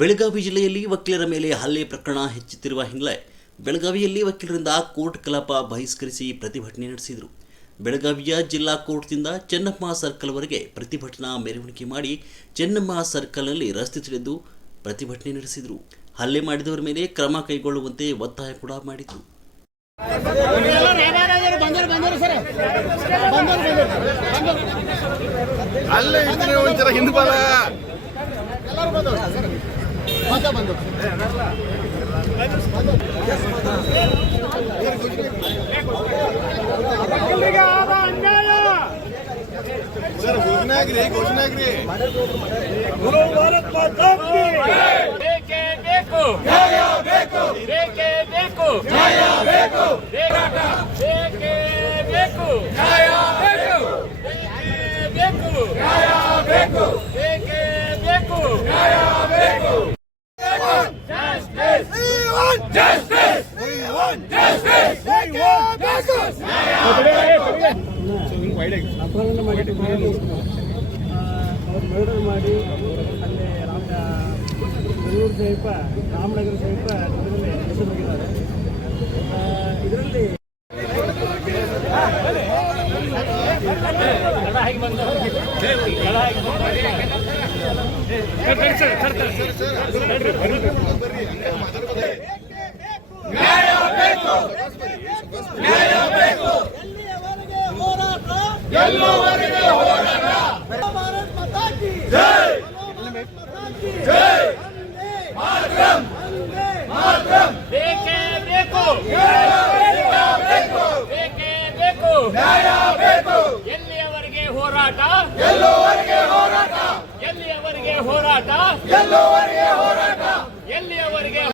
ಬೆಳಗಾವಿ ಜಿಲ್ಲೆಯಲ್ಲಿ ವಕೀಲರ ಮೇಲೆ ಹಲ್ಲೆ ಪ್ರಕರಣ ಹೆಚ್ಚುತ್ತಿರುವ ಹಿನ್ನೆಲೆ ಬೆಳಗಾವಿಯಲ್ಲಿ ವಕೀಲರಿಂದ ಕೋರ್ಟ್ ಕಲಾಪ ಬಹಿಷ್ಕರಿಸಿ ಪ್ರತಿಭಟನೆ ನಡೆಸಿದರು. ಬೆಳಗಾವಿಯ ಜಿಲ್ಲಾ ಕೋರ್ಟ್ದಿಂದ ಚೆನ್ನಮ್ಮ ಸರ್ಕಲ್ವರೆಗೆ ಪ್ರತಿಭಟನಾ ಮೆರವಣಿಗೆ ಮಾಡಿ ಚೆನ್ನಮ್ಮ ಸರ್ಕಲ್ನಲ್ಲಿ ರಸ್ತೆ ತಡೆದು ಪ್ರತಿಭಟನೆ ನಡೆಸಿದರು. ಹಲ್ಲೆ ಮಾಡಿದವರ ಮೇಲೆ ಕ್ರಮ ಕೈಗೊಳ್ಳುವಂತೆ ಒತ್ತಾಯ ಕೂಡ ಮಾಡಿದರು. ಅಪಹರಣ ಮಾಡಿ ಅವ್ರು ಮರ್ಡರ್ ಮಾಡಿ ಅಲ್ಲಿ ಬೆಂಗಳೂರು ಸಮೀಪ ರಾಮನಗರ ಸಮೀಪ ಇದರಲ್ಲಿ ಹೆಸರು ಹೋಗಿದ್ದಾರೆ. ಇದರಲ್ಲಿ ಎಲ್ಲಿಯವರೆಗೆ ಹೋರಾಟ ಎಲ್ಲಿಯವರೆಗೆ ಹೋರಾಟ ಎಲ್ಲಿಯವರೆಗೆ